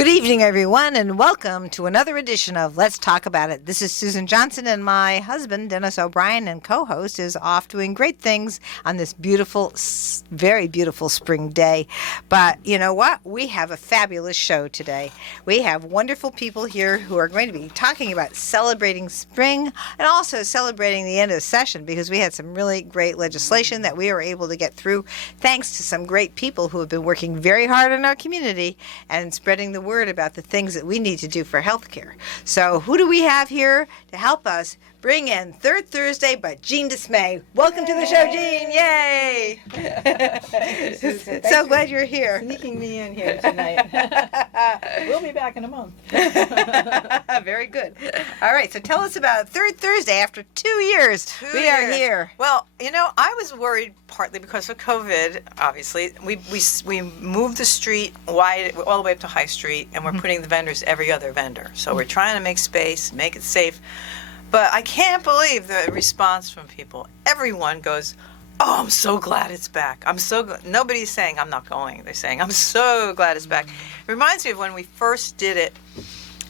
Good evening, everyone, and welcome to another edition of Let's Talk About It. This is Susan Johnson, and my husband, Dennis O'Brien, and co-host, is off doing great things on this beautiful, very beautiful spring day. But you know what? We have a fabulous show today. We have wonderful people here who are going to be talking about celebrating spring and also celebrating the end of the session, because we had some really great legislation that we were able to get through thanks to some great people who have been working very hard in our community and spreading the word about the things that we need to do for healthcare. So who do we have here to help us bring in Third Thursday but Jean Dismay? Welcome to the show, Jean. Yay! So glad you're here. Sneaking me in here tonight. We'll be back in a month. Very good. All right, so tell us about Third Thursday. After 2 years, we are here. Well, you know, I was worried partly because of COVID, obviously. We moved the street wide, all the way up to High Street, and we're putting the vendors every other vendor. So we're trying to make space, make it safe. But I can't believe the response from people. Everyone goes, "Oh, I'm so glad it's back. I'm so glad." Nobody's saying, "I'm not going." They're saying, "I'm so glad it's back." It reminds me of when we first did it,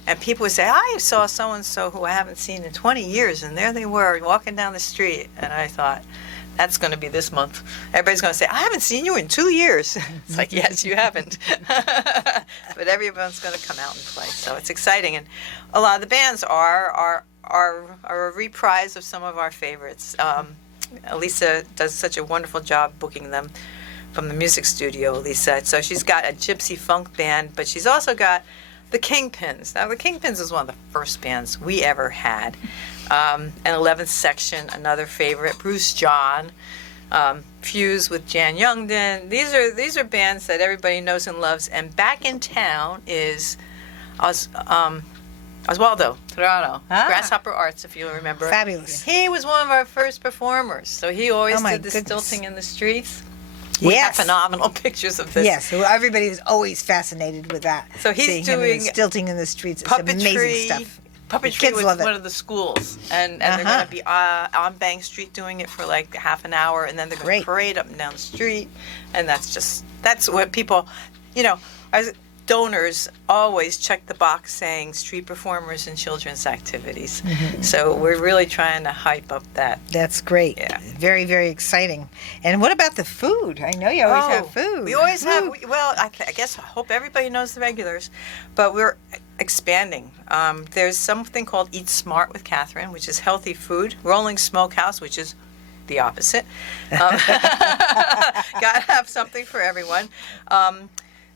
and people would say, "I saw so-and-so who I haven't seen in 20 years, and there they were walking down the street." And I thought, that's going to be this month. Everybody's going to say, "I haven't seen you in 2 years." It's like, yes, you haven't. But everyone's going to come out and play. So it's exciting. And a lot of the bands are a reprise of some of our favorites. Elisa does such a wonderful job booking them from the music studio, Elisa. So she's got a gypsy funk band, but she's also got the Kingpins. Now, the Kingpins was one of the first bands we ever had. And 11th Section, another favorite. Bruce John, Fuse with Jan Youngden. These are bands that everybody knows and loves. And back in town is Oswaldo Torano, Grasshopper Arts, if you remember. Fabulous. He was one of our first performers, so he always did the stilting in the streets. We have phenomenal pictures of this. Yes, well, everybody was always fascinated with that. So he's doing stilting in the streets. It's puppetry, amazing stuff. Puppetry with one of the schools, and they're going to be on Bank Street doing it for like half an hour, and then they're going to parade up and down the street, and that's what people, you know, as donors always check the box saying street performers and children's activities. So we're really trying to hype up that. That's great. Yeah. Very, very exciting. And what about the food? I know you always have food. We always have, well, I guess, I hope everybody knows the regulars, but we're expanding. There's something called Eat Smart with Catherine, which is healthy food. Rolling Smokehouse, which is the opposite. Gotta have something for everyone.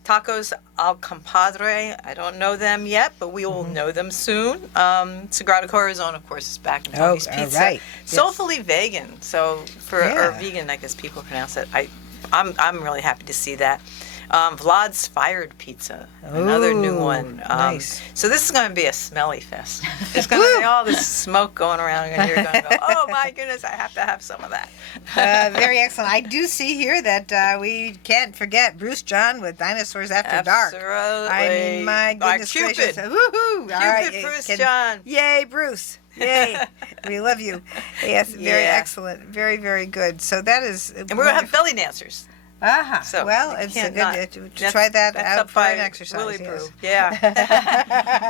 Tacos al Compadre, I don't know them yet, but we will know them soon. Sagrada Corazon, of course, is back in Tony's Pizza. Right. Soulfully vegan, so or vegan, I guess people pronounce it. I'm really happy to see that. Vlad's Fired Pizza, another new one. Nice. So this is going to be a smelly fest. There's going to be all this smoke going around, and you're going to go, "Oh my goodness, I have to have some of that." Very excellent. I do see here that we can't forget Bruce John with Dinosaurs After Dark. Absolutely. I mean, my goodness Cupid. gracious. Woohoo! All right, Bruce John. Yay, Bruce. Yay. We love you. Yes, very excellent. Very, very good. So that is... And we're going to have belly dancers. So, well, it's a good to try that out for an exercise. Willie Brew. Yeah.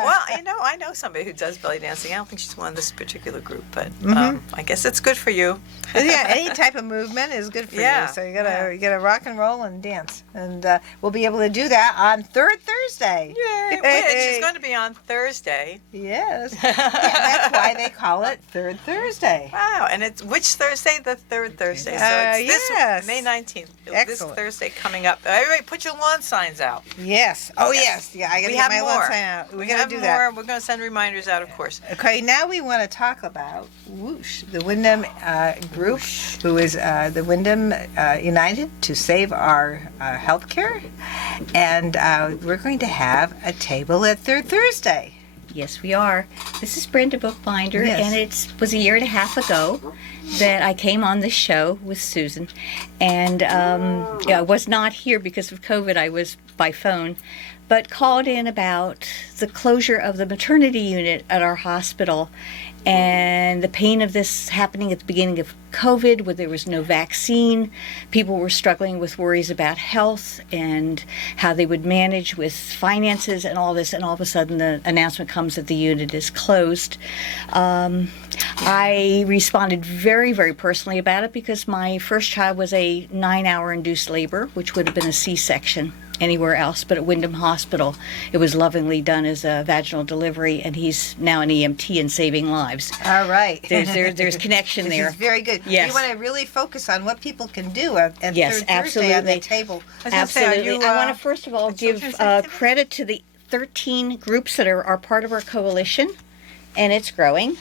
Well, you know, I know somebody who does belly dancing. I don't think she's one of this particular group, but I guess it's good for you. Yeah, any type of movement is good for you. So you gotta rock and roll and dance, and we'll be able to do that on Third Thursday. Yay! Which is going to be on Thursday. Yes. That's why they call it Third Thursday. Wow! And it's which Thursday? The third Thursday. So it's this May 19th. Excellent. This Thursday coming up. Everybody, put your lawn signs out. Yes. Oh yes. Yeah, I gotta get my lawn sign out. We're gonna do that. We're gonna send reminders out, of course. Okay. Now we want to talk about Whoosh, the Wyndham group, who is the Wyndham United to Save Our Healthcare, and we're going to have a table at Third Thursday. Yes, we are. This is Brenda Bookbinder, and it was a year and a half ago that I came on this show with Susan, and I was not here because of COVID. I was by phone, but called in about the closure of the maternity unit at our hospital and the pain of this happening at the beginning of COVID, where there was no vaccine. People were struggling with worries about health and how they would manage with finances and all this, and all of a sudden the announcement comes that the unit is closed. I responded very, very personally about it because my first child was a 9-hour induced labor, which would have been a C-section anywhere else, but at Wyndham Hospital it was lovingly done as a vaginal delivery, and he's now an EMT and saving lives. All right. There's connection This there. is very good. Yes. You want to really focus on what people can do at Yes, Third Thursday on absolutely. the table. I was gonna say, are Absolutely. you, I want to first of all give children's activity? credit to the 13 groups that are part of our coalition, and it's growing.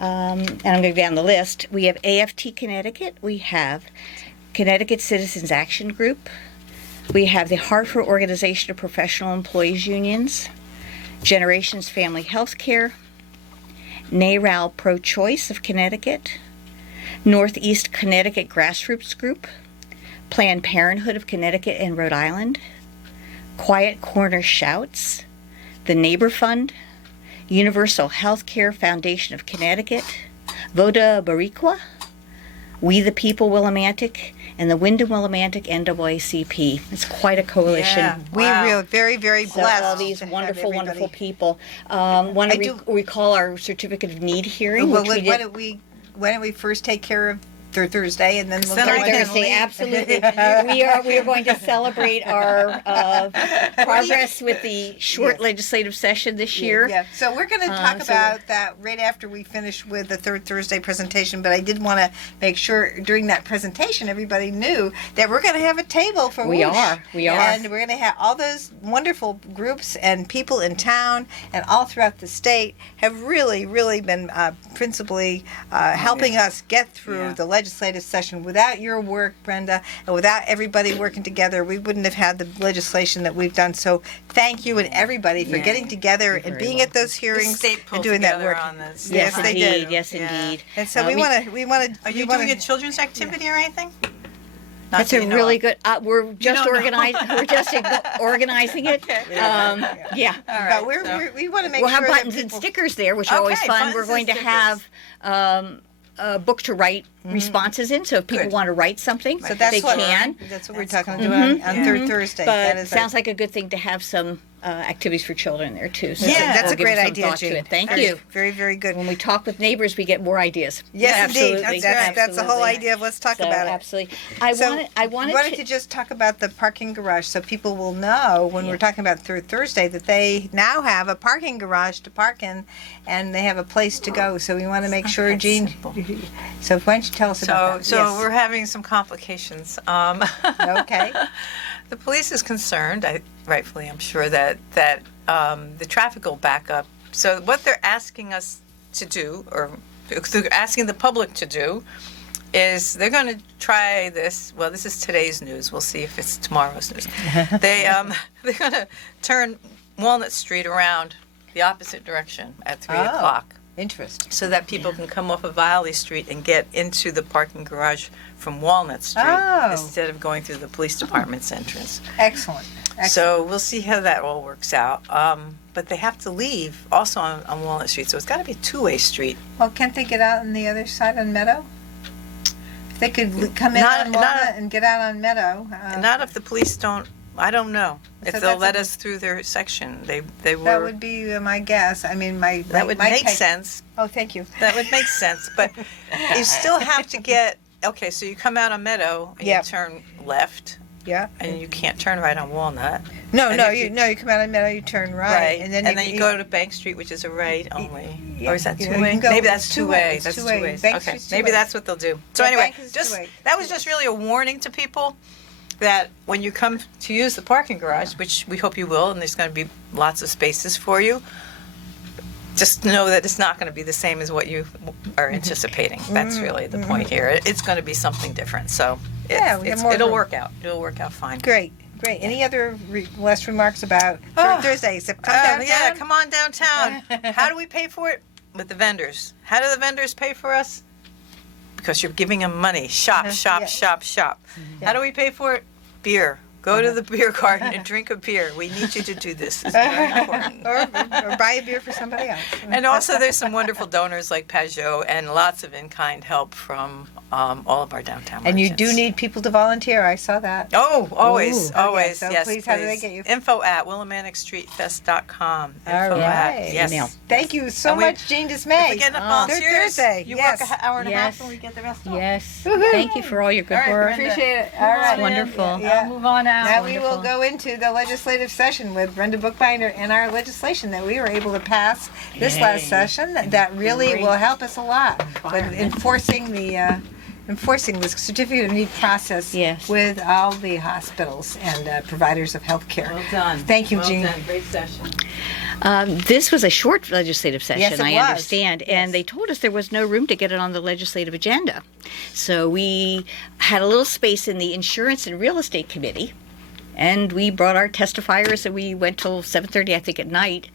And I'm going to go down the list. We have AFT Connecticut. We have Connecticut Citizens Action Group. We have the Hartford Organization of Professional Employees Unions, Generations Family Healthcare, NARAL Pro-Choice of Connecticut, Northeast Connecticut Grassroots Group, Planned Parenthood of Connecticut and Rhode Island, Quiet Corner Shouts, the Neighbor Fund, Universal Healthcare Foundation of Connecticut, Voda Boricua, We the People Willimantic, and the Wyndham Willimantic NAACP. It's quite a coalition. Yeah. We Wow. are very, very So blessed. all these to have wonderful, everybody. wonderful people. Want I to do- recall our certificate of need hearing, Well, which we why did. don't we first take care of Third Thursday, and then we'll Third go Third on to Thursday, Lee. absolutely. we are going to celebrate our progress with the short Yes. legislative session this year. Yeah, so we're going to talk so about that right after we finish with the Third Thursday presentation. But I did want to make sure during that presentation everybody knew that we're going to have a table for We Whoosh. are. And we're going to have all those wonderful groups and people in town and all throughout the state have really, really been principally helping us get through Yeah. the legislative session. Without your work, Brenda, and without everybody working together, we wouldn't have had the legislation that we've done. So thank you and everybody for Yeah. getting together and very being at those The hearings state and pulled doing that together work. on this. Yes, Yes, they indeed. did. Yes, Yeah. indeed. And so we we want to. Are you doing a children's activity or anything? Not That's that a you know really of. good. We're just don't know. organizing. We're just organizing it. Yeah. All right, But we're, so- we want to make We'll have sure buttons that and people. stickers there, which are always Okay, fun. buttons We're and going to stickers. have a book to write responses in. So if people Good. want to write something, So that's they what can. That's what we're That's talking cool. about on Yeah. Third Thursday. But That it is sounds like a good thing to have some activities for children there too. So Yeah. that's we'll a give great some idea, thought to Jean. it. Thank Very- you. Very, very good. When we talk with neighbors, we get more ideas. Yes, absolutely. indeed. That's the whole Absolutely. idea of let's talk So, about it. Absolutely. So I wanted wanted to. to just talk about the parking garage so people will know when we're talking about Third Thursday that they now have a parking garage to park in and they have a place to go. So we want to make sure, that Jean. simple. So why don't you tell us about that? So we're having some complications. Okay. The police is concerned, rightfully, I'm sure, that the traffic will back up. So what they're asking us to do, or they're asking the public to do, is they're going to try this. Well, this is today's news. We'll see if it's tomorrow's news. They're going to turn Walnut Street around the opposite direction at 3 o'clock, Interesting. so that people can come off of Violey Street and get into the parking garage from Walnut Street Oh. instead of going through the police department's entrance. Excellent. So we'll see how that all works out. But they have to leave also on Walnut Street, so it's got to be a two-way street. Well, can't they get out on the other side on Meadow? If they could come in Not- on not- Walnut and get out on Meadow. Not if the police don't. I don't know if So they'll that's let a- us through their section. They that were. would be my guess. I mean, That would my make take- sense. Oh, thank you. That would make sense. But you still have to get. Okay, so you come out on Meadow and Yep. you turn left, Yeah. and you can't turn right on Walnut. No, And no, if you come out on Meadow, you turn right, and then you go to Bank Street, which is a right only. Yeah, Or is that you know, two way? you can go- Maybe that's it's two two-way, way. it's That's two-way. two ways. Bank Okay, Street's maybe two-way. that's what they'll do. So Yeah, anyway, Bank is just two-way. that was just really a warning to people that when you come to use the parking garage, which we hope you will, and there's going to be lots of spaces for you, just know that it's not going to be the same as what you are anticipating. That's really the point here. It's going to be something different. So Yeah, we have more it'll room. work out. It'll work out fine. Great, great. Any other last remarks about Oh. Thursday? So come downtown. Yeah, come on downtown. How do we pay for it? With the vendors. How do the vendors pay for us? Because you're giving them money. Shop, shop, Yeah. shop, shop. How do we pay for it? Beer. Go to the beer garden and drink a beer. We need you to do this. It's very important. or buy a beer for somebody else. And also, there's some wonderful donors like Pajot and lots of in-kind help from all of our downtown And you merchants. do need people to volunteer. I saw that. Oh, always, Ooh. always. Okay, so yes, please, how do they get you? info@willimanticstreetfest.com. All right. Yes. Email. Thank you so And we- much, Jean Dismay. If we get enough Third volunteers, Thursday. you Yes. work an hour and a half Yes. and we get the rest off. Yes. Woohoo. Thank you for all your good All right, work. Brenda. Appreciate it. All right. Wonderful. Yeah. Move on out. Now we will Wonderful. go into the legislative session with Brenda Bookbinder and our legislation that we were able to pass this last session that really will help us a lot with enforcing the certificate of need process Yes. with all the hospitals and providers of health care. Well done. Thank you, well Jean. Done. Great session. This was a short legislative session, Yes, it I was. understand, Yes. and they told us there was no room to get it on the legislative agenda. So we had a little space in the Insurance and Real Estate Committee, and we brought our testifiers, and we went till 7:30, I think, at night,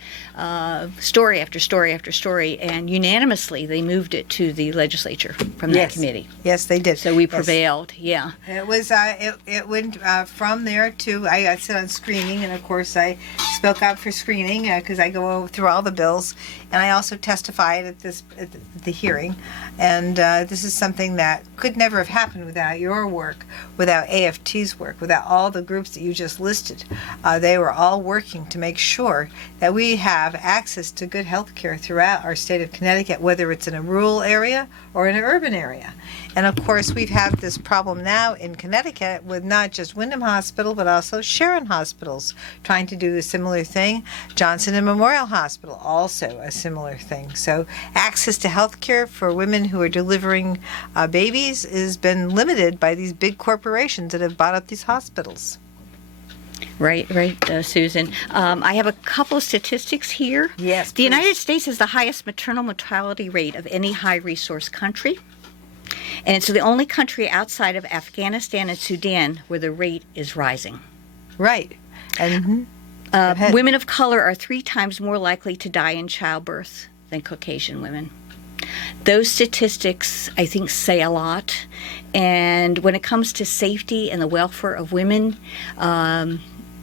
story after story after story, and unanimously they moved it to the legislature from that Yes. committee. Yes, they did. So we Yes. prevailed, yeah. It was it went from there to I sit on screening, and of course I spoke out for screening because I go through all the bills, and I also testified at the hearing, and this is something that could never have happened without your work, without AFT's work, without all the groups that you just listed. They were all working to make sure that we have access to good health care throughout our state of Connecticut, whether it's in a rural area or in an urban area. And of course, we've had this problem now in Connecticut with not just Wyndham Hospital, but also Sharon Hospitals trying to do a similar thing. Johnson and Memorial Hospital, also a similar thing. So access to health care for women who are delivering babies has been limited by these big corporations that have bought up these hospitals. Right, Susan. I have a couple of statistics here. Yes, The please. United States has the highest maternal mortality rate of any high-resource country, and it's the only country outside of Afghanistan and Sudan where the rate is rising. Right. And ahead. Women of color are 3 times more likely to die in childbirth than Caucasian women. Those statistics, I think, say a lot. And when it comes to safety and the welfare of women,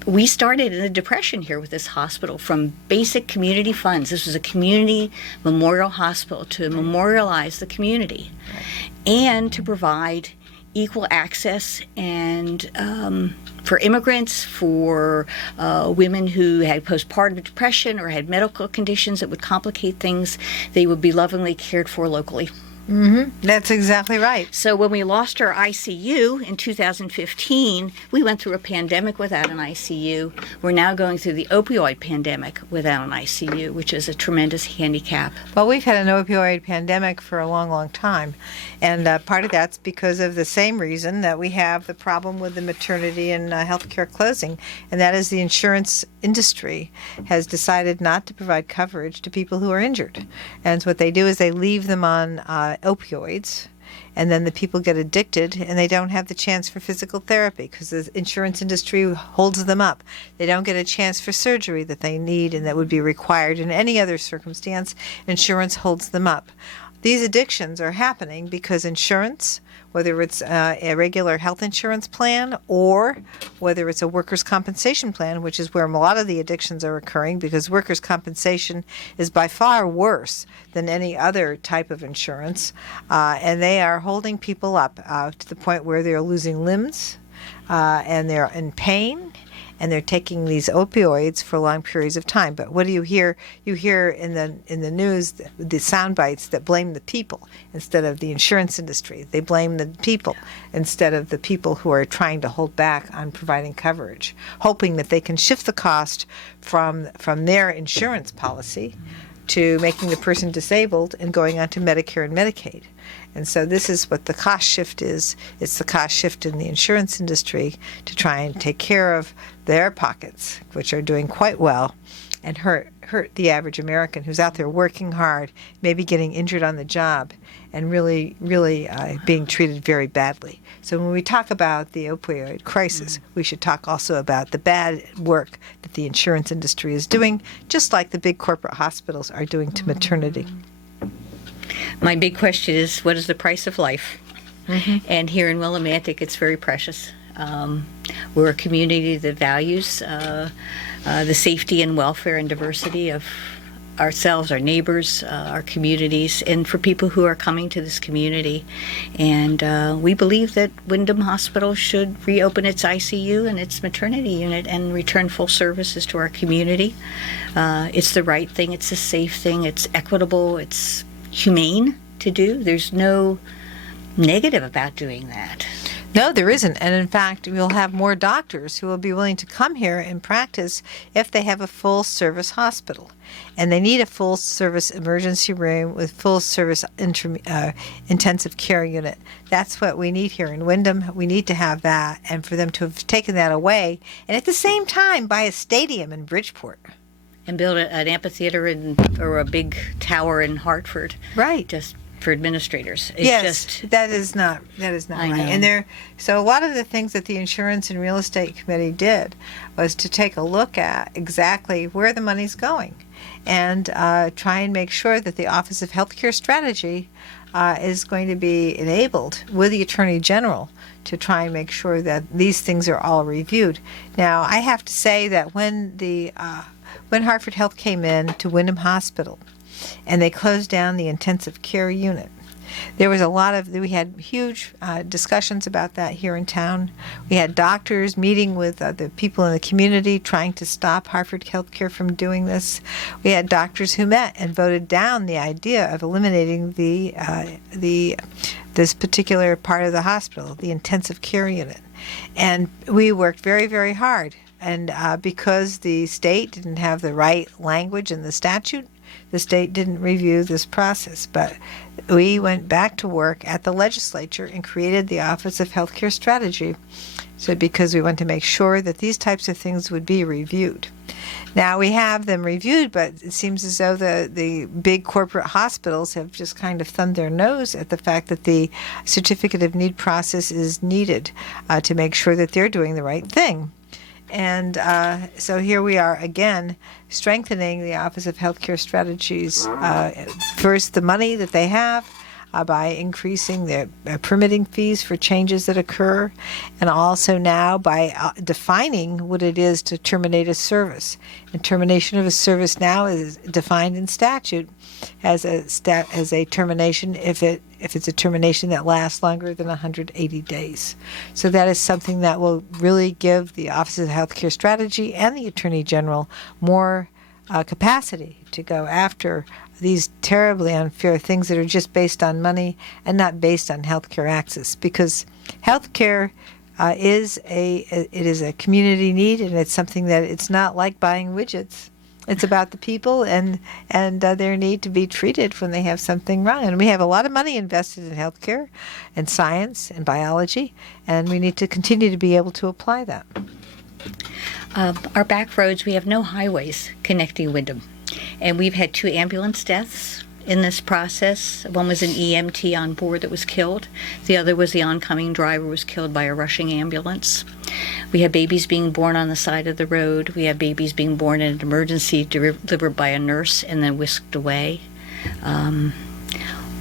we started in the Depression here with this hospital from basic community funds. This was a community memorial hospital to memorialize the community and to provide equal access and for immigrants, for women who had postpartum depression or had medical conditions that would complicate things, they would be lovingly cared for locally. That's exactly right. So when we lost our ICU in 2015, we went through a pandemic without an ICU. We're now going through the opioid pandemic without an ICU, which is a tremendous handicap. Well, we've had an opioid pandemic for a long, long time. And part of that's because of the same reason that we have the problem with the maternity and healthcare closing, and that is the insurance industry has decided not to provide coverage to people who are injured. And so what they do is they leave them on opioids, and then the people get addicted and they don't have the chance for physical therapy because the insurance industry holds them up. They don't get a chance for surgery that they need and that would be required in any other circumstance. Insurance holds them up. These addictions are happening because insurance, whether it's a regular health insurance plan or whether it's a workers' compensation plan, which is where a lot of the addictions are occurring because workers' compensation is by far worse than any other type of insurance. And they are holding people up to the point where they're losing limbs and they're in pain. And they're taking these opioids for long periods of time. But what do you hear? You hear in the news the sound bites that blame the people instead of the insurance industry. They blame the people instead of the people who are trying to hold back on providing coverage, hoping that they can shift the cost from their insurance policy to making the person disabled and going on to Medicare and Medicaid. And so this is what the cost shift is. It's the cost shift in the insurance industry to try and take care of their pockets, which are doing quite well, and hurt the average American who's out there working hard, maybe getting injured on the job, and really being treated very badly. So when we talk about the opioid crisis, we should talk also about the bad work that the insurance industry is doing, just like the big corporate hospitals are doing to maternity. My big question is, what is the price of life? And here in Willimantic, it's very precious. We're a community that values the safety and welfare and diversity of ourselves, our neighbors, our communities, and for people who are coming to this community. And we believe that Windham Hospital should reopen its ICU and its maternity unit and return full services to our community. It's the right thing, it's a safe thing, it's equitable, it's humane to do. There's no negative about doing that. No, there isn't. And in fact, we'll have more doctors who will be willing to come here and practice if they have a full service hospital. And they need a full service emergency room with full service intensive care unit. That's what we need here in Windham. We need to have that. And for them to have taken that away, and at the same time, buy a stadium in Bridgeport. And build an amphitheater or a big tower in Hartford. Right. Just for administrators. It's yes, that is not right. And so a lot of the things that the Insurance and Real Estate Committee did was to take a look at exactly where the money's going, and try and make sure that the Office of Healthcare Strategy is going to be enabled with the Attorney General to try and make sure that these things are all reviewed. Now, I have to say that when Hartford Health came in to Windham Hospital, and they closed down the intensive care unit, we had huge discussions about that here in town. We had doctors meeting with the people in the community trying to stop Hartford Healthcare from doing this. We had doctors who met and voted down the idea of eliminating this particular part of the hospital, the intensive care unit. And we worked very, very hard. And because the state didn't have the right language in the statute, the state didn't review this process. But we went back to work at the legislature and created the Office of Healthcare Strategy, because we want to make sure that these types of things would be reviewed. Now we have them reviewed, but it seems as though the big corporate hospitals have just kind of thumbed their nose at the fact that the certificate of need process is needed to make sure that they're doing the right thing. And so here we are again, strengthening the Office of Healthcare Strategies. First, the money that they have by increasing their permitting fees for changes that occur, and also now by defining what it is to terminate a service. And termination of a service now is defined in statute as a termination if it's a termination that lasts longer than 180 days. So that is something that will really give the Office of Healthcare Strategy and the Attorney General more capacity to go after these terribly unfair things that are just based on money and not based on healthcare access. Because healthcare is a community need, and it's something that it's not like buying widgets. It's about the people and their need to be treated when they have something wrong. And we have a lot of money invested in healthcare and science and biology, and we need to continue to be able to apply that. Our back roads, we have no highways connecting Windham. And we've had 2 ambulance deaths in this process. One was an EMT on board that was killed. The other was the oncoming driver was killed by a rushing ambulance. We have babies being born on the side of the road. We have babies being born in an emergency delivered by a nurse and then whisked away.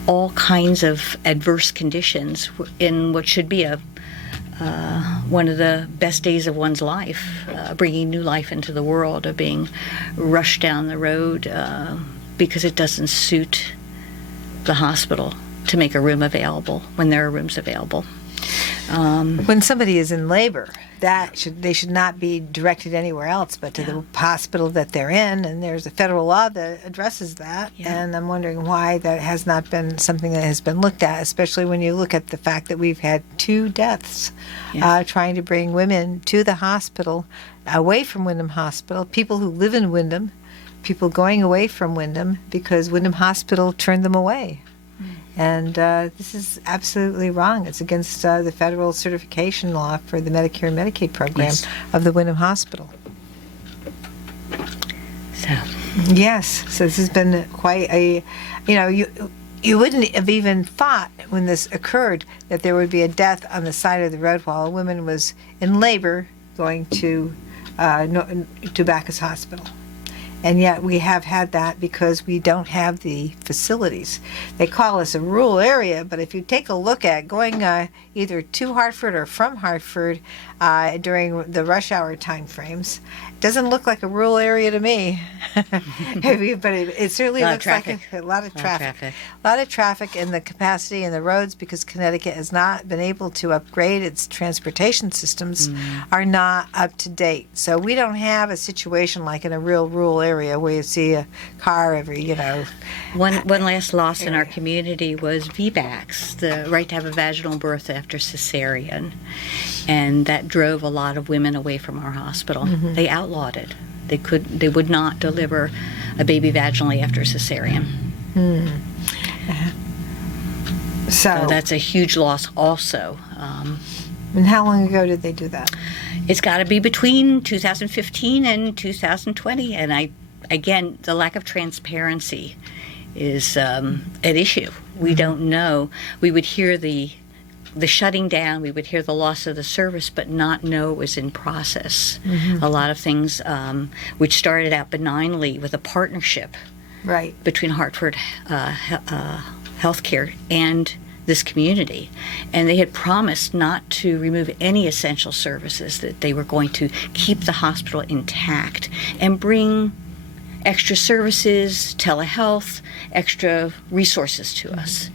All kinds of adverse conditions in what should be one of the best days of one's life, bringing new life into the world, of being rushed down the road because it doesn't suit the hospital to make a room available when there are rooms available. When somebody is in labor, they should not be directed anywhere else but to the hospital that they're in, and there's a federal law that addresses that. And I'm wondering why that has not been something that has been looked at, especially when you look at the fact that we've had 2 deaths trying to bring women to the hospital, away from Windham Hospital, people who live in Windham, people going away from Windham because Windham Hospital turned them away. And this is absolutely wrong. It's against the federal certification law for the Medicare and Medicaid program of the Windham Hospital. Yes, so this has been quite a, you wouldn't have even thought when this occurred that there would be a death on the side of the road while a woman was in labor going to Bacchus Hospital. And yet we have had that because we don't have the facilities. They call us a rural area, but if you take a look at going either to Hartford or from Hartford, during the rush hour time frames. Doesn't look like a rural area to me. But it certainly looks like a lot of traffic. A lot of traffic, and the capacity in the roads, because Connecticut has not been able to upgrade its transportation systems, are not up to date. So we don't have a situation like in a real rural area where you see a car every, One last loss in our community was VBACs, the right to have a vaginal birth after cesarean, and that drove a lot of women away from our hospital. They outlawed it. They would not deliver a baby vaginally after a cesarean. So that's a huge loss also. And how long ago did they do that? It's got to be between 2015 and 2020, and again, the lack of transparency is an issue. We don't know. We would hear the shutting down, we would hear the loss of the service, but not know it was in process. A lot of things which started out benignly with a partnership between Hartford Healthcare and this community, and they had promised not to remove any essential services, that they were going to keep the hospital intact and bring extra services, telehealth, extra resources to us.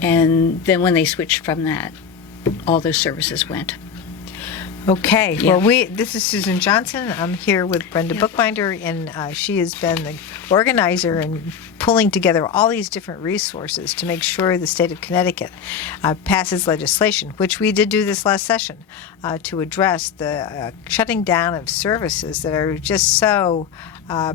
And then when they switched from that, all those services went. Okay. Well, this is Susan Johnson. I'm here with Brenda Bookbinder, and she has been the organizer and pulling together all these different resources to make sure the state of Connecticut passes legislation, which we did do this last session, to address the shutting down of services that are just so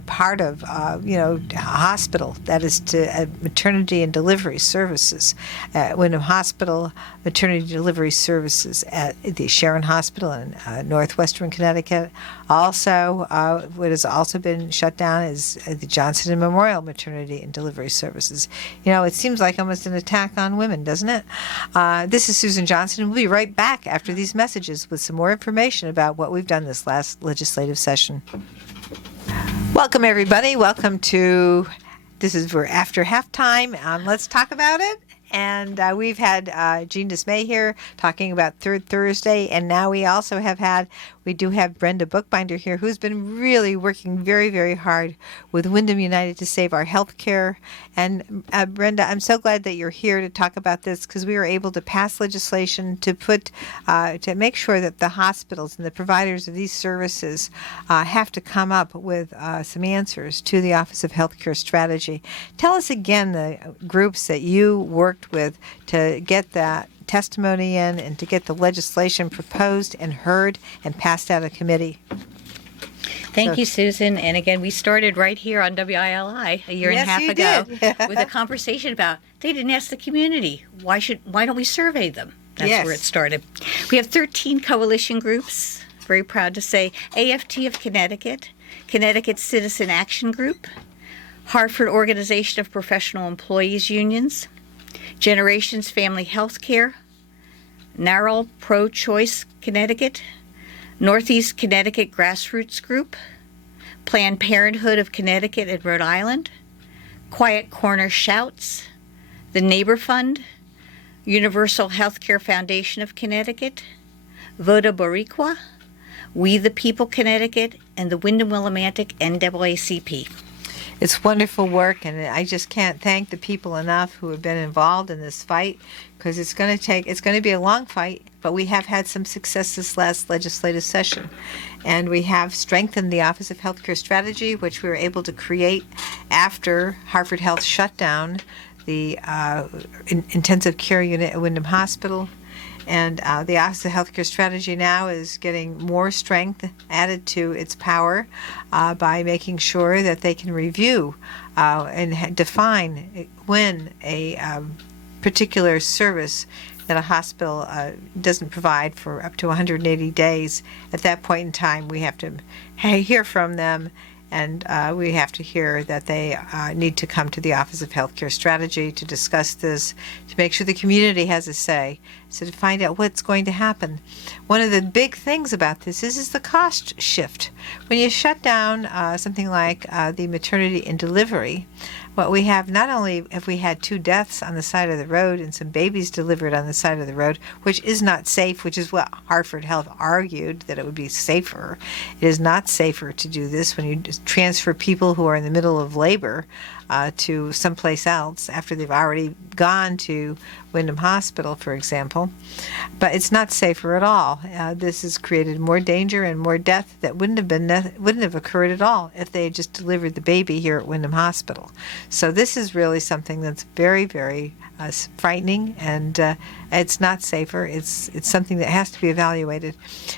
part of, a hospital, that is to maternity and delivery services. Wyndham Hospital, maternity delivery services at the Sharon Hospital in northwestern Connecticut. Also, what has also been shut down is the Johnson Memorial Maternity and Delivery Services. It seems like almost an attack on women, doesn't it? This is Susan Johnson, and we'll be right back after these messages with some more information about what we've done this last legislative session. Welcome, everybody. Welcome to, we're after halftime. Let's talk about it. And we've had Jean Dismay here talking about Third Thursday. And now we also we do have Brenda Bookbinder here, who's been really working very, very hard with Wyndham United to save our health care. And Brenda, I'm so glad that you're here to talk about this, because we were able to pass legislation to to make sure that the hospitals and the providers of these services have to come up with some answers to the Office of Healthcare Strategy. Tell us again the groups that you worked with to get that testimony in and to get the legislation proposed and heard and passed out of committee. Thank you, Susan. And again, we started right here on WILI a year and a half ago with a conversation about, they didn't ask the community. Why don't we survey them? That's where it started. We have 13 coalition groups. Very proud to say AFT of Connecticut, Connecticut Citizen Action Group, Hartford Organization of Professional Employees Unions, Generations Family Health Care, NARAL Pro-Choice Connecticut, Northeast Connecticut Grassroots Group, Planned Parenthood of Connecticut and Rhode Island, Quiet Corner Shouts, the Neighbor Fund, Universal Healthcare Foundation of Connecticut, Voda Boricua, We the People Connecticut, and the Wyndham Willimantic NAACP. It's wonderful work, and I just can't thank the people enough who have been involved in this fight, because it's going to be a long fight, but we have had some success this last legislative session. And we have strengthened the Office of Healthcare Strategy, which we were able to create after Hartford Health shut down the intensive care unit at Wyndham Hospital. And the Office of Healthcare Strategy now is getting more strength added to its power by making sure that they can review and define when a particular service that a hospital doesn't provide for up to 180 days. At that point in time, we have to hear from them And we have to hear that they need to come to the Office of Healthcare Strategy to discuss this, to make sure the community has a say, so to find out what's going to happen. One of the big things about this is the cost shift. When you shut down something like the maternity and delivery, what we have, not only have we had 2 deaths on the side of the road and some babies delivered on the side of the road, which is not safe, which is what Hartford Health argued, that it would be safer. It is not safer to do this when you transfer people who are in the middle of labor to someplace else after they've already gone to Wyndham Hospital, for example. But it's not safer at all. This has created more danger and more death that wouldn't have occurred at all if they had just delivered the baby here at Wyndham Hospital. So this is really something that's very, very frightening, and it's not safer. It's something that has to be evaluated.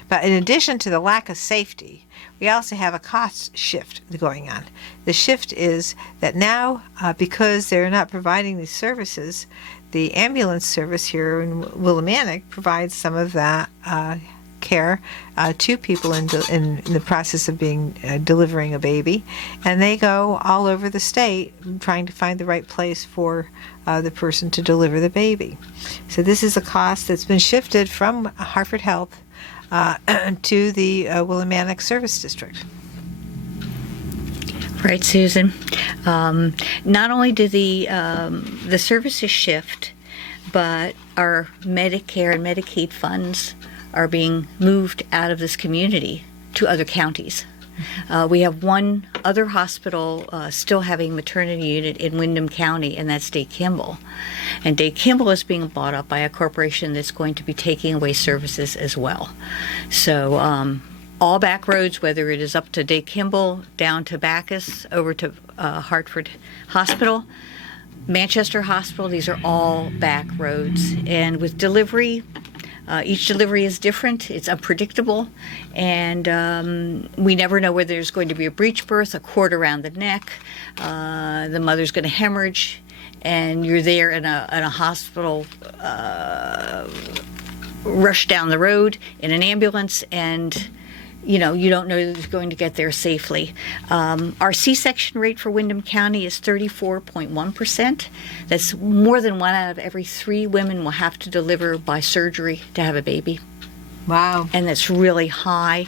But in addition to the lack of safety, we also have a cost shift going on. The shift is that now, because they're not providing these services, the ambulance service here in Willimantic provides some of that care to people in the process of delivering a baby, and they go all over the state trying to find the right place for the person to deliver the baby. So this is a cost that's been shifted from Hartford Health to the Willimantic Service District. Right, Susan. Not only do the services shift, but our Medicare and Medicaid funds are being moved out of this community to other counties. We have one other hospital still having maternity unit in Windham County, and that's Day Kimball. And Day Kimball is being bought up by a corporation that's going to be taking away services as well. So all back roads, whether it is up to Day Kimball, down to Bacchus, over to Hartford Hospital, Manchester Hospital, these are all back roads. And with delivery, each delivery is different, it's unpredictable, and we never know whether there's going to be a breech birth, a cord around the neck, the mother's going to hemorrhage, and you're there in a hospital rush down the road in an ambulance, and you don't know who's going to get there safely. Our C-section rate for Windham County is 34.1%. That's more than 1 out of every 3 women will have to deliver by surgery to have a baby. Wow. And that's really high.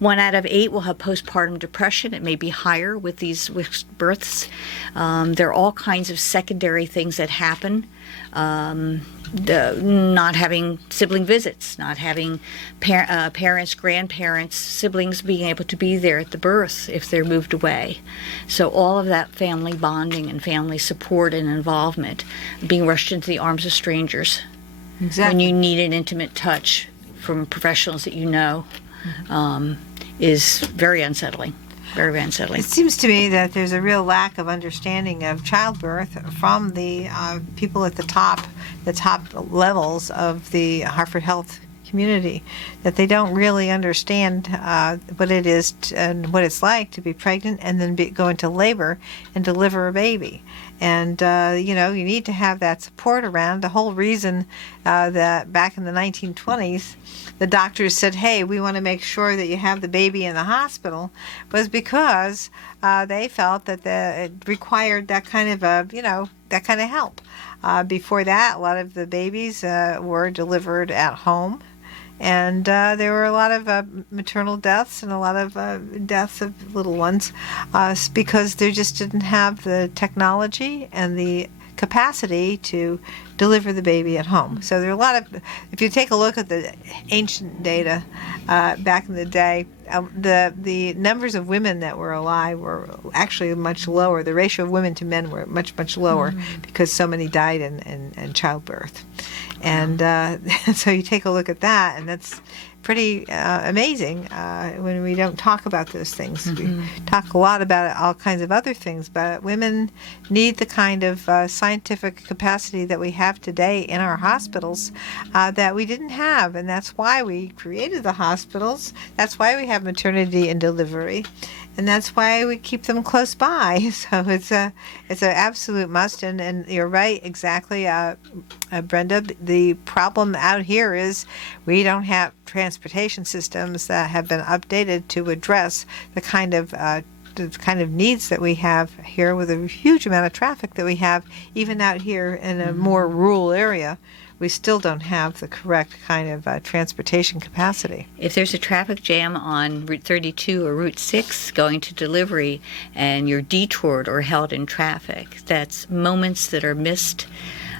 1 out of 8 will have postpartum depression. It may be higher with these births. There are all kinds of secondary things that happen. Not having sibling visits, not having parents, grandparents, siblings being able to be there at the birth if they're moved away. So all of that family bonding and family support and involvement, being rushed into the arms of strangers. Exactly. When you need an intimate touch from professionals that you know, is very unsettling. Very, very unsettling. It seems to me that there's a real lack of understanding of childbirth from the people at the top levels of the Hartford Health community, that they don't really understand what it is and what it's like to be pregnant and then go into labor and deliver a baby. And, you need to have that support around. The whole reason that back in the 1920s, the doctors said, hey, we want to make sure that you have the baby in the hospital, was because they felt that it required that kind of that kind of help. Before that, a lot of the babies were delivered at home. And there were a lot of maternal deaths and a lot of deaths of little ones because they just didn't have the technology and the capacity to deliver the baby at home. So there are a lot of, if you take a look at the ancient data back in the day, the numbers of women that were alive were actually much lower. The ratio of women to men were much, much lower because so many died in childbirth. And so you take a look at that, and that's pretty amazing when we don't talk about those things. We talk a lot about all kinds of other things, but women need the kind of scientific capacity that we have today in our hospitals that we didn't have, and that's why we created the hospitals. That's why we have maternity and delivery, and that's why we keep them close by. So it's an absolute must, and you're right, exactly, Brenda. The problem out here is we don't have transportation systems that have been updated to address the kind of the kind of needs that we have here with a huge amount of traffic that we have, even out here in a more rural area, we still don't have the correct kind of transportation capacity. If there's a traffic jam on Route 32 or Route 6 going to delivery and you're detoured or held in traffic, that's moments that are missed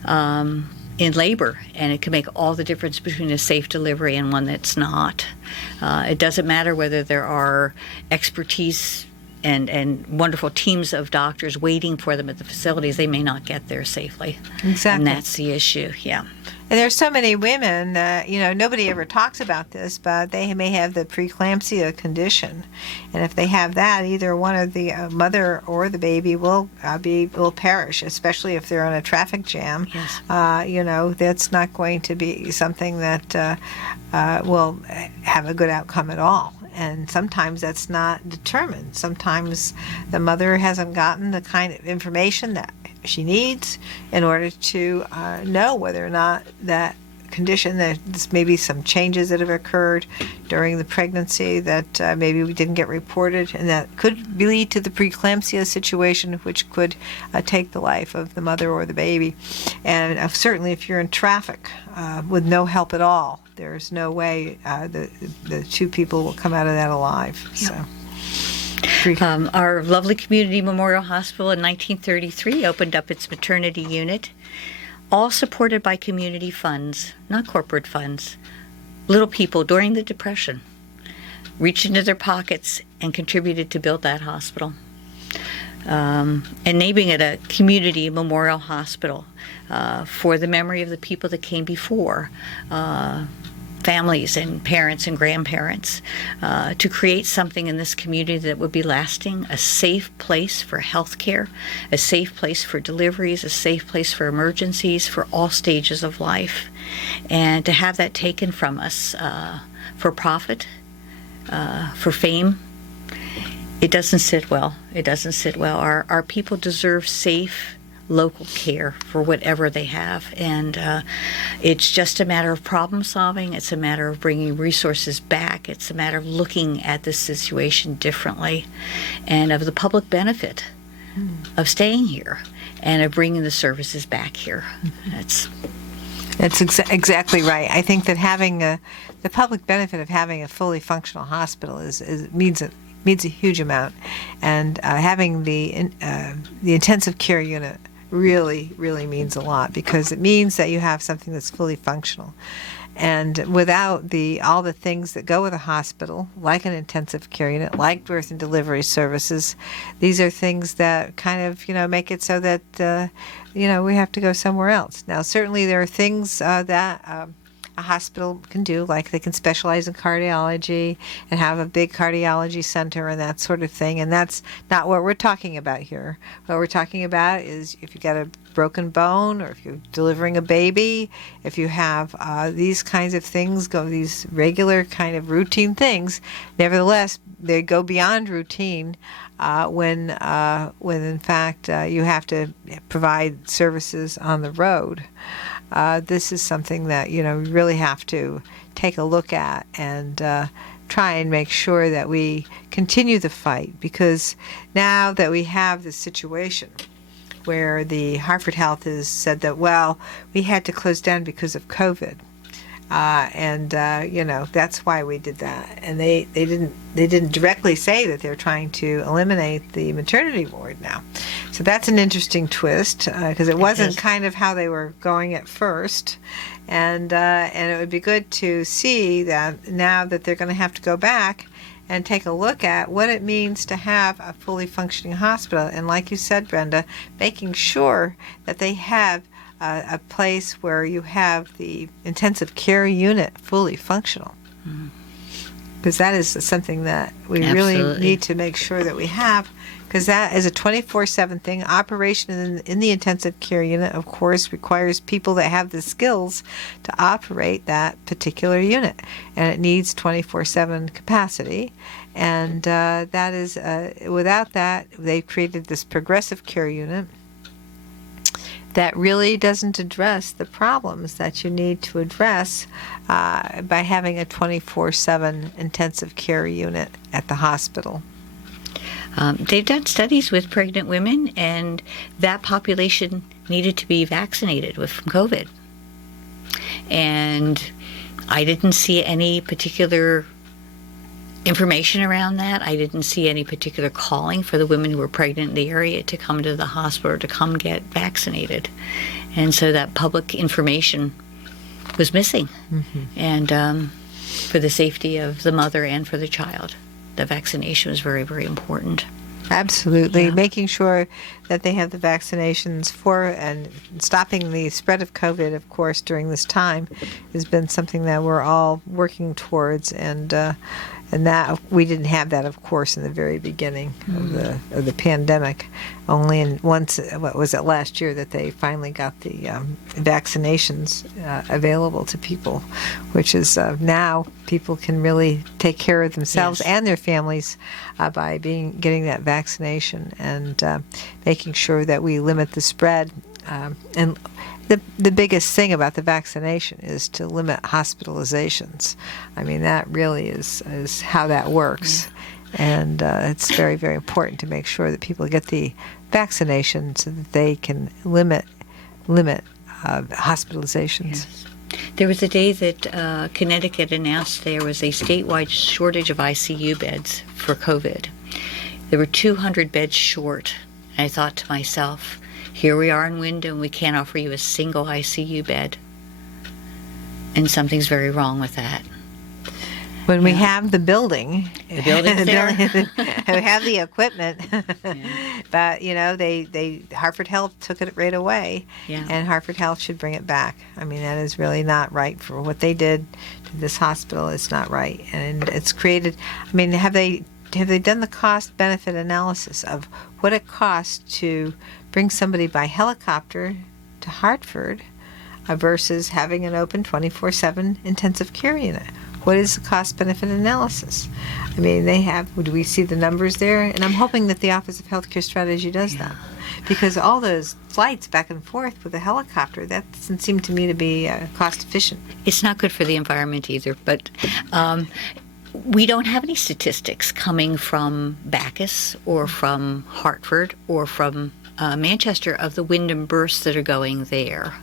in labor, and it can make all the difference between a safe delivery and one that's not. It doesn't matter whether there are expertise and wonderful teams of doctors waiting for them at the facilities. They may not get there safely. Exactly. And that's the issue, yeah. And there's so many women that, nobody ever talks about this, but they may have the preeclampsia condition. And if they have that, either one of the mother or the baby will perish, especially if they're in a traffic jam. Yes. That's not going to be something that will have a good outcome at all. And sometimes that's not determined. Sometimes the mother hasn't gotten the kind of information that she needs in order to know whether or not that condition, that there's maybe some changes that have occurred during the pregnancy that maybe we didn't get reported, and that could lead to the preeclampsia situation, which could take the life of the mother or the baby. And certainly if you're in traffic with no help at all, there's no way the two people will come out of that alive. Yeah. So. Our lovely Community Memorial Hospital in 1933 opened up its maternity unit, all supported by community funds, not corporate funds. Little people during the Depression reached into their pockets and contributed to build that hospital. And naming it a Community Memorial Hospital for the memory of the people that came before, families and parents and grandparents, to create something in this community that would be lasting, a safe place for health care, a safe place for deliveries, a safe place for emergencies, for all stages of life. And to have that taken from us for profit, for fame, it doesn't sit well. It doesn't sit well. Our people deserve safe local care for whatever they have, and it's just a matter of problem solving. It's a matter of bringing resources back. It's a matter of looking at the situation differently, and of the public benefit of staying here and of bringing the services back here. That's exactly right. I think that having the public benefit of having a fully functional hospital means a huge amount, and having the intensive care unit really, really means a lot, because it means that you have something that's fully functional. And without all the things that go with a hospital, like an intensive care unit, like birth and delivery services, these are things that kind of, make it so that, we have to go somewhere else. Now, certainly there are things that a hospital can do, like they can specialize in cardiology and have a big cardiology center and that sort of thing, and that's not what we're talking about here. What we're talking about is if you've got a broken bone, or if you're delivering a baby, if you have these kinds of things, these regular kind of routine things, nevertheless, they go beyond routine when in fact you have to provide services on the road. This is something that we really have to take a look at and try and make sure that we continue the fight, because now that we have this situation where the Hartford Health has said that, well, we had to close down because of COVID. That's why we did that. And they didn't directly say that they're trying to eliminate the maternity ward now. So that's an interesting twist, because it wasn't kind of how they were going at first. And it would be good to see that now that they're going to have to go back and take a look at what it means to have a fully functioning hospital. And like you said, Brenda, making sure that they have a place where you have the intensive care unit fully functional. Because that is something that we really need to make sure that we have, because that is a 24/7 thing. Operation in the intensive care unit, of course, requires people that have the skills to operate that particular unit, and it needs 24/7 capacity. And that is, without that, they've created this progressive care unit that really doesn't address the problems that you need to address by having a 24/7 intensive care unit at the hospital. They've done studies with pregnant women, and that population needed to be vaccinated from COVID. And I didn't see any particular information around that. I didn't see any particular calling for the women who were pregnant in the area to come to the hospital or to come get vaccinated. And so that public information was missing. And for the safety of the mother and for the child, the vaccination was very, very important. Absolutely. Yeah. Making sure that they have the vaccinations for and stopping the spread of COVID, of course, during this time has been something that we're all working towards. And that we didn't have that, of course, in the very beginning of the pandemic. Only what was it, last year, that they finally got the vaccinations available to people, which is now people can really take care of themselves Yes. and their families by getting that vaccination and making sure that we limit the spread. And the biggest thing about the vaccination is to limit hospitalizations. I mean, that really is how that works. And it's very, very important to make sure that people get the vaccination so that they can limit hospitalizations. Yes. There was a day that Connecticut announced there was a statewide shortage of ICU beds for COVID. There were 200 beds short. And I thought to myself, here we are in Wyndham, we can't offer you a single ICU bed. And something's very wrong with that. When we have the building, The building's there. we have the equipment, but Hartford Health took it right away, Yeah. and Hartford Health should bring it back. I mean, that is really not right for what they did to this hospital. It's not right, and it's created. I mean, have they done the cost-benefit analysis of what it costs to bring somebody by helicopter to Hartford versus having an open 24/7 intensive care unit? What is the cost-benefit analysis? I mean, do we see the numbers there? And I'm hoping that the Office of Healthcare Strategy does that. Because all those flights back and forth with a helicopter, that doesn't seem to me to be cost-efficient. It's not good for the environment either, but we don't have any statistics coming from Bacchus or from Hartford or from Manchester of the Wyndham births that are going there.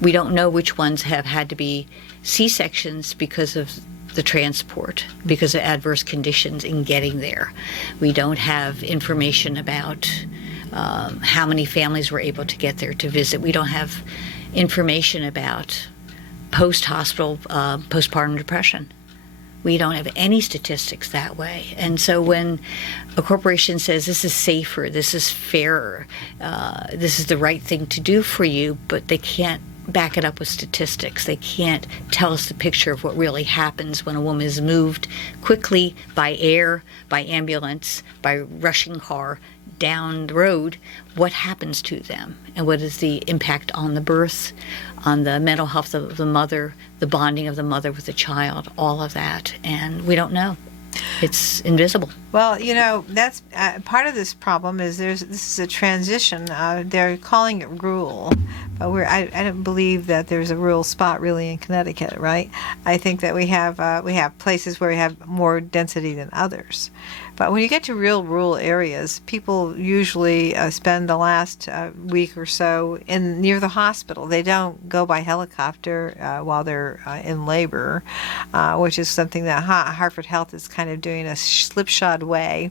We don't know which ones have had to be C-sections because of the transport, because of adverse conditions in getting there. We don't have information about how many families were able to get there to visit. We don't have information about post-hospital postpartum depression. We don't have any statistics that way. And so when a corporation says this is safer, this is fairer, this is the right thing to do for you, but they can't back it up with statistics. They can't tell us the picture of what really happens when a woman is moved quickly by air, by ambulance, by rushing car down the road. What happens to them, and what is the impact on the birth, on the mental health of the mother, the bonding of the mother with the child, all of that. And we don't know. It's invisible. Well, that's part of this problem is this is a transition. They're calling it rural, but I don't believe that there's a rural spot really in Connecticut, right? I think that we have places where we have more density than others. But when you get to real rural areas, people usually spend the last week or so near the hospital. They don't go by helicopter while they're in labor, which is something that Hartford Health is kind of doing a slipshod way,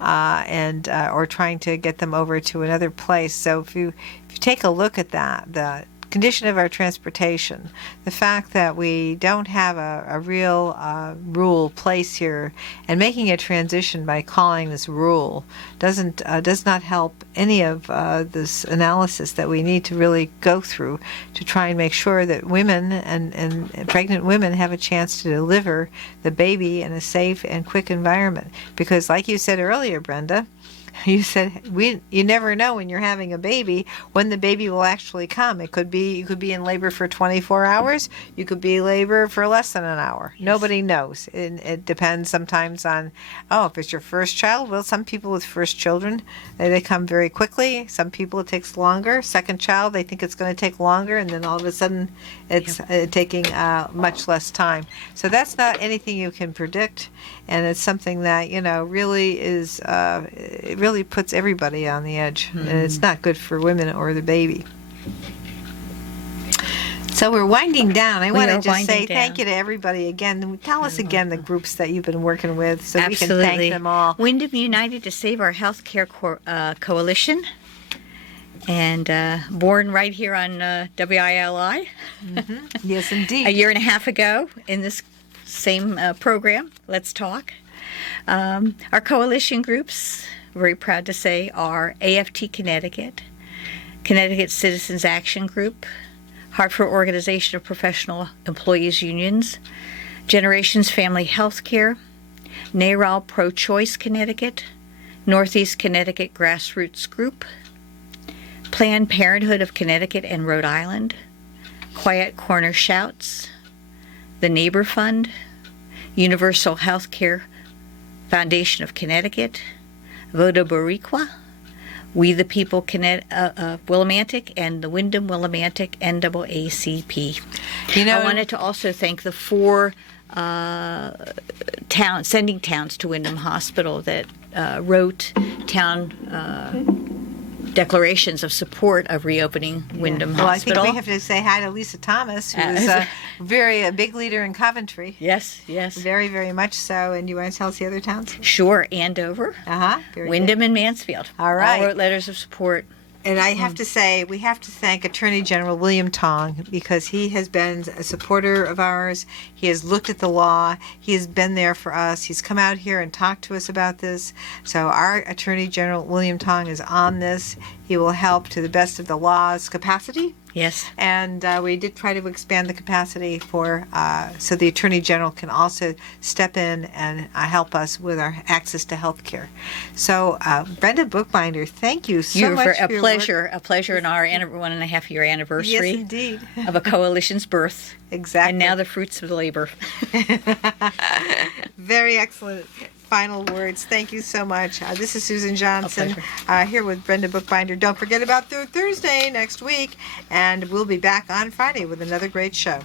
or trying to get them over to another place. So if you take a look at that, the condition of our transportation, the fact that we don't have a real rural place here, and making a transition by calling this rural does not help any of this analysis that we need to really go through to try and make sure that women and pregnant women have a chance to deliver the baby in a safe and quick environment. Because like you said earlier, Brenda, you said you never know when you're having a baby when the baby will actually come. You could be in labor for 24 hours. You could be in labor for less than an hour. Yes. Nobody knows. It depends sometimes on, if it's your first child. Well, some people with first children, they come very quickly. Some people it takes longer. Second child, they think it's going to take longer, and then all of a sudden it's taking much less time. So that's not anything you can predict. and it's something that really is it really puts everybody on the edge, and it's not good for women or the baby. So we're winding down. I want to just say thank you to everybody again. Tell us again the groups that you've been working with so we can thank them all. Wyndham United to Save Our Healthcare Coalition, and born right here on WILI. Yes, indeed. A year and a half ago in this same program, Let's Talk. Our coalition groups, very proud to say, are AFT Connecticut, Connecticut Citizens Action Group, Hartford Organization of Professional Employees Unions, Generations Family Healthcare, NARAL Pro-Choice Connecticut, Northeast Connecticut Grassroots Group, Planned Parenthood of Connecticut and Rhode Island, Quiet Corner Shouts, the Neighbor Fund, Universal Healthcare Foundation of Connecticut, Voto Boricua, We the People Willimantic, and the Wyndham Willimantic NAACP. I wanted to also thank the 4 sending towns to Wyndham Hospital that wrote town declarations of support of reopening Wyndham Hospital. I think we have to say hi to Lisa Thomas, who is a big leader in Coventry. Yes. Very, very much so. And you want to tell us the other towns? Sure, Andover, Wyndham, and Mansfield. All right. All wrote letters of support. And I have to say, we have to thank Attorney General William Tong, because he has been a supporter of ours. He has looked at the law. He has been there for us. He's come out here and talked to us about this. So our Attorney General William Tong is on this. He will help to the best of the law's capacity. Yes. And we did try to expand the capacity for so the Attorney General can also step in and help us with our access to health care. So Brenda Bookbinder, thank you so much for your work. A pleasure in our 1.5-year anniversary. Yes, indeed. Of a coalition's birth. Exactly. And now the fruits of the labor. Very excellent final words. Thank you so much. This is Susan Johnson here with Brenda Bookbinder. Don't forget about Thursday next week, and we'll be back on Friday with another great show.